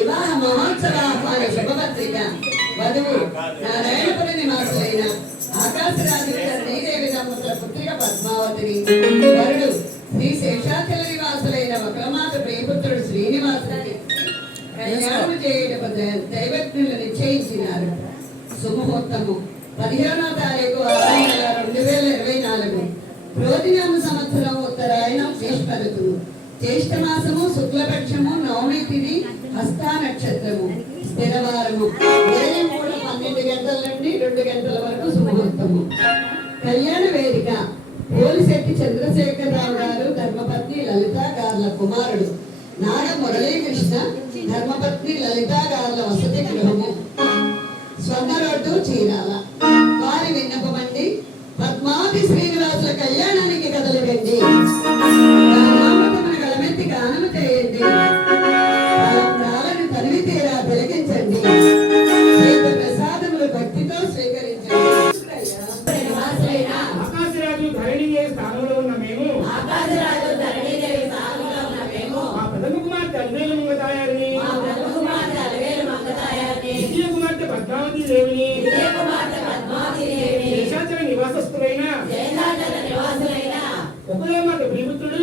వివాహ మహోత్సవాహ్వాన శుభపత్రిక వధువు నారాయణపురి నివాసులైన ఆకాశరాజు శ్రీదేవి దంపతుల పుత్రిక పద్మావతిని, వరుడు శ్రీ శేషాచల నివాసులైన వక్రమాత ప్రియపుత్రుడు శ్రీనివాసుని కళ్యాణము చేయటకు దైవజ్ఞులు నిశ్చయించినారు. సుముహూర్తము 15వ తారీఖు 6వ నెల 2024 క్రోధినామ సంవత్సరం ఉత్తరాయణం గ్రీష్మ ఋతువు జ్యేష్ఠ మాసము శుక్లపక్షము నవమి తిథి హస్తా నక్షత్రము స్థిరవారము ఉదయం 12 గంటల నుండి 2 గంటల వరకు సుముహూర్తము. కళ్యాణ వేదిక పోలిశెట్టి చంద్రశేఖరరావు గారు ధర్మపత్ని లలిత గార్ల కుమారుడు నాగ మురళీకృష్ణ ధర్మపత్ని లలిత గార్ల వసతి గృహము స్వర్ణ రోడ్డు చీరాల. వారి విన్నపమండి, పద్మావతి శ్రీనివాసుల కళ్యాణానికి కదలకండి, గళమెత్తి గానము చేయండి, తలంబ్రాలను తనివి తీరా తిలకించండి, తీర్థ ప్రసాదములు భక్తితో స్వీకరించండి. ఆకాశరాజు ధరణీదేవి స్థానంలో ఉన్న మేము మా ప్రథమ కుమార్తె అల్వేలు మంగతాయారిని, ద్వితీయ కుమార్తె పద్మావతి దేవిని, శేషాచల నివాసస్థులైన ఉపదేవమాత ప్రియపుత్రుడు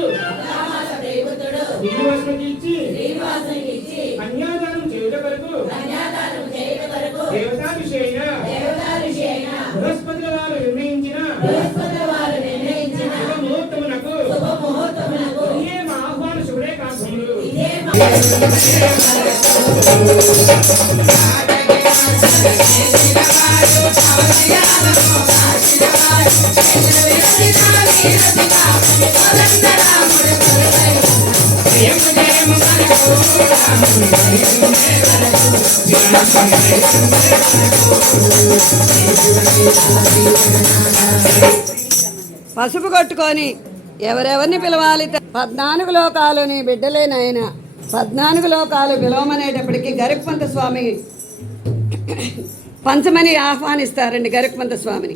శ్రీనివాసునికి ఇచ్చి కన్యాదానం చేయుట వరకు దేవతాభిషేక బృహస్పతుల వారు నిర్ణయించిన శుభముహూర్తమునకు ఇదే మా ఆహ్వాన శుభరేఖాంశములు. పసుపు కొట్టుకొని ఎవరెవరిని పిలవాలి? 14 లోకాలని బిడ్డలేనైనా 14 లోకాలు పిలవమనేటప్పటికీ గరుక్మంత స్వామి పంచమని ఆహ్వానిస్తారండి. గరుక్మంత స్వామిని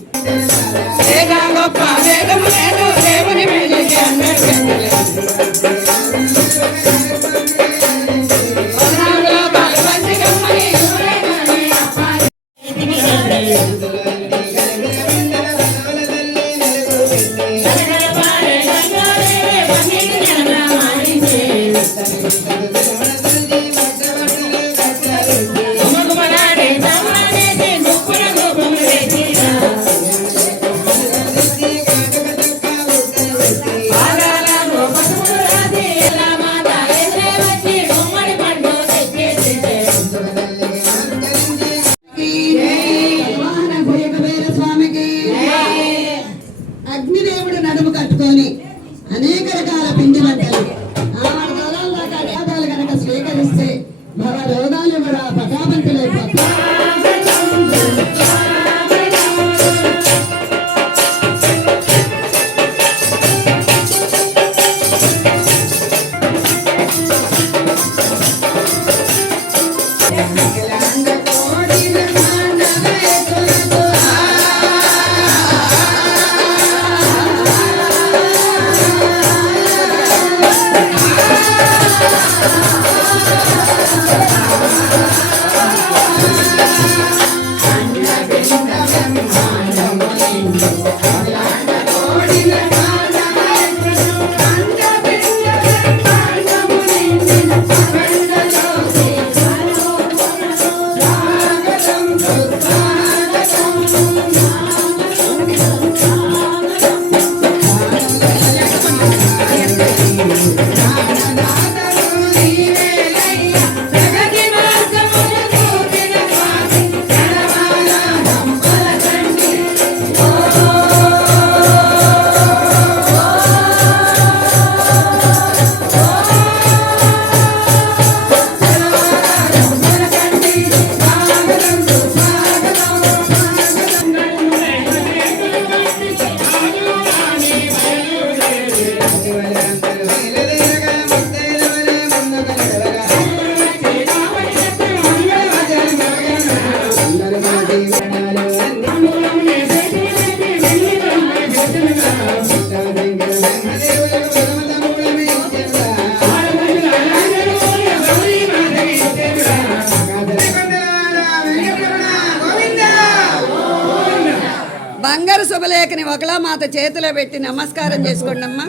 బంగారు శుభలేఖని ఒకలామాత చేతిలో పెట్టి నమస్కారం చేసుకోండి అమ్మా.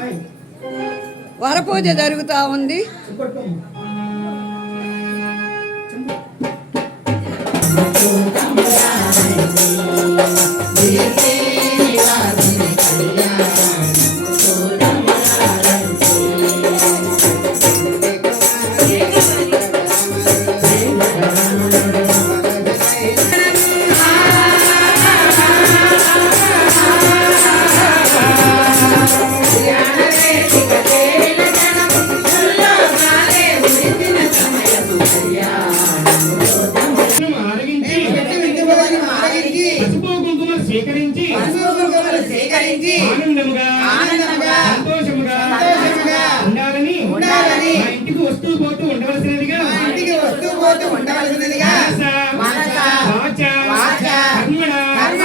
వరపూజ జరుగుతూ ఉంది. స్వీకరించి ఆనందముగా సంతోషముగా ఉండాలని మా ఇంటికి వస్తూ పోతూ ఉండవలసినదిగా మనస వాచ కర్మణ Hari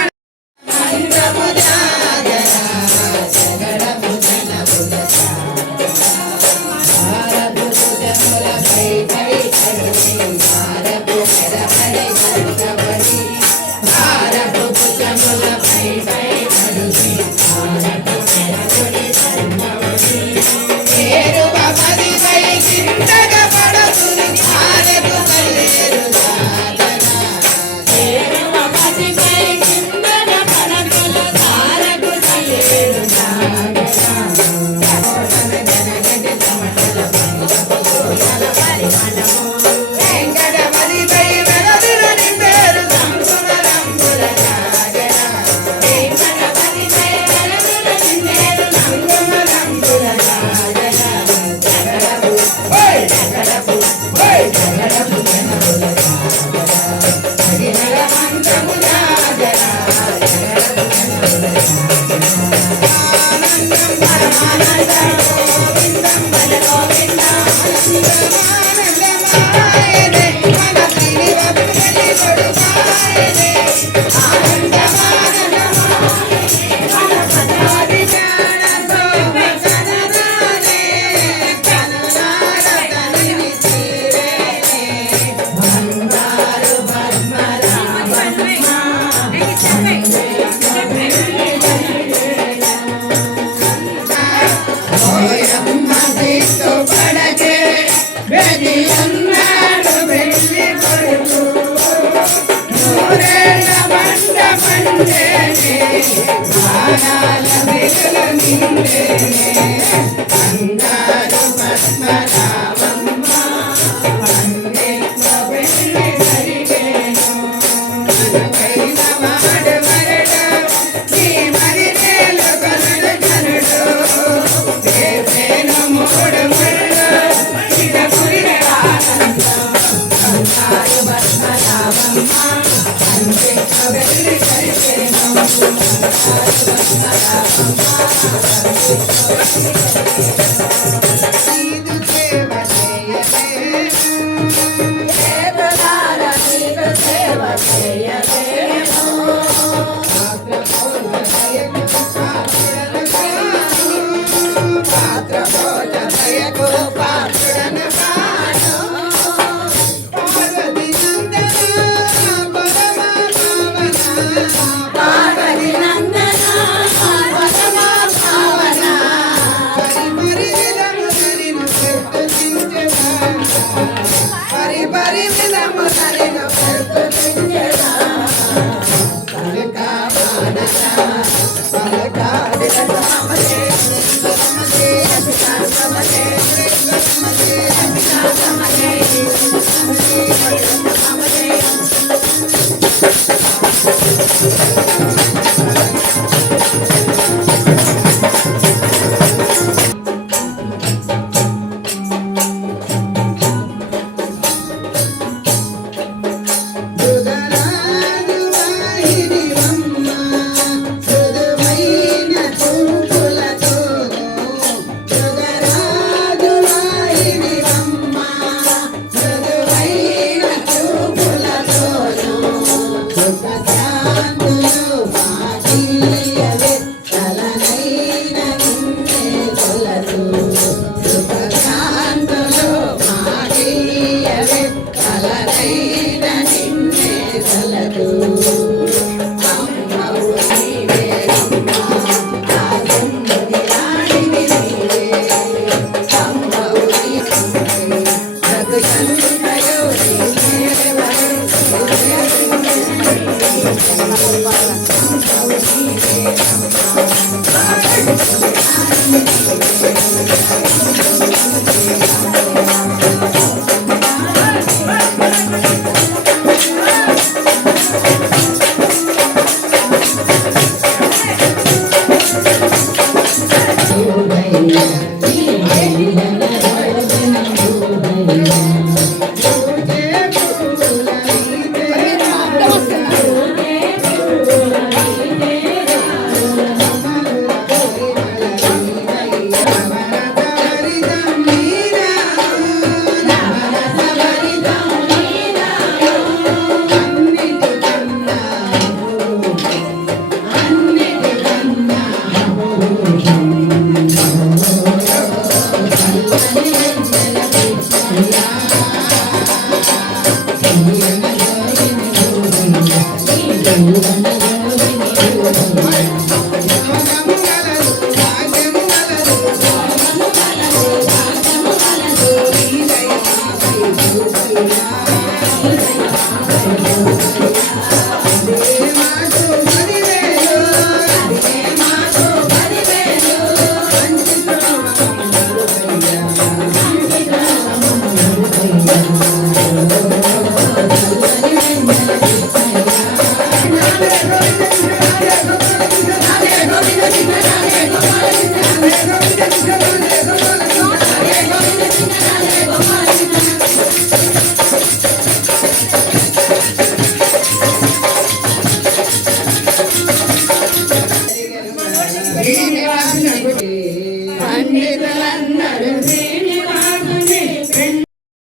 పండితులందరూ